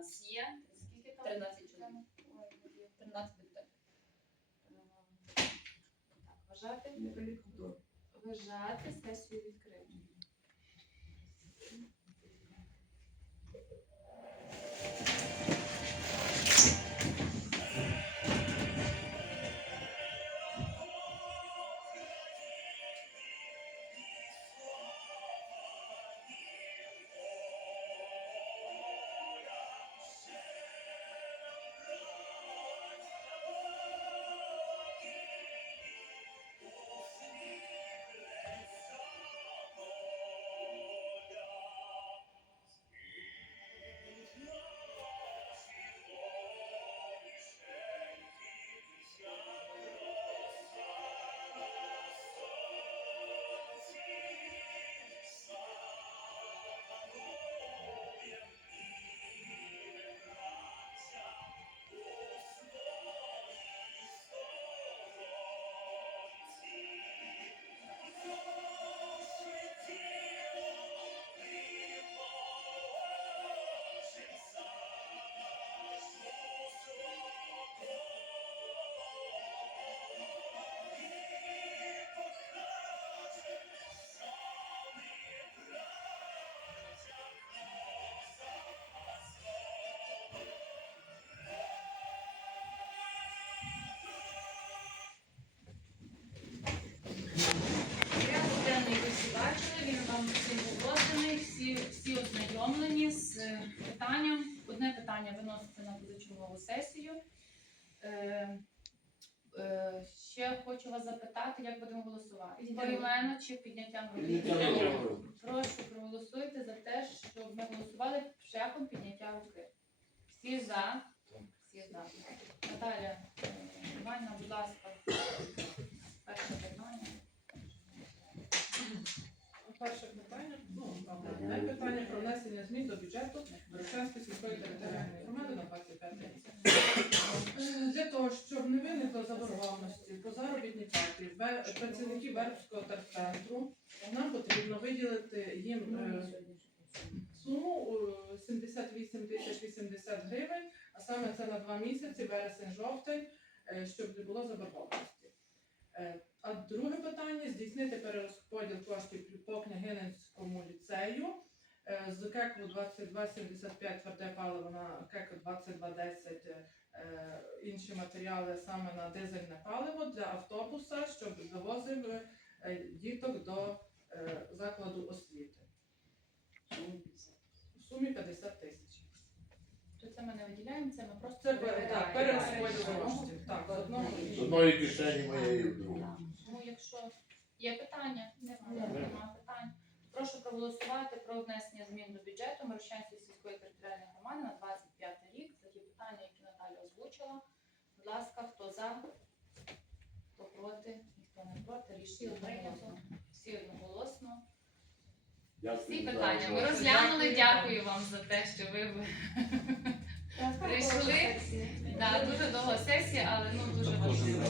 нас є. Скільки там? 13 чоловік. Ой, 13 депутатів. Так, вважати. Вважати сесію відкритою. Всі, всі ознайомлені з е, питанням. Одне питання виноситься на позачергову сесію. Е, е, ще хочу вас запитати, як будемо голосувати? Поіменно чи підняттям руки? Прошу проголосуйте за те, щоб ми голосували шляхом підняття руки. Всі за. Всі за. Наталя е, Іванівна, будь ласка, перше питання. Перше питання, ну, правда, одне питання про внесення змін до бюджету Рушанської сільської територіальної громади на 25 років. Е, Для того, щоб не виникло заборгованості по заробітній платі працівників Бербського терцентру, нам потрібно виділити їм е, суму е, 78 тисяч 80 гривень, а саме це на два місяці, вересень-жовтень, е, щоб не було заборгованості. Е, А друге питання здійснити перерозподіл коштів по княгининському е, з КЕКу 2275 тверде паливо на КЕКу 2210 е, інші матеріали саме на дизельне паливо для автобуса, щоб довозив е, діток до е, закладу освіти. В сумі 50 тисяч. То це ми не виділяємо, це ми просто Це так, перерозподіл коштів. Так, з одного З одної кишені моєї в другу. Тому якщо є питання, проголосувати про внесення змін до бюджету Марущанської сільської територіальної громади на 25 рік. За ті питання, які Наталя озвучила. Будь ласка, хто за, хто проти, ніхто не проти. Рішення прийнято. Всі одноголосно. Всі питання ми розглянули. Дякую вам за те, що ви прийшли. Да, дуже довга сесія, але ну дуже важливо.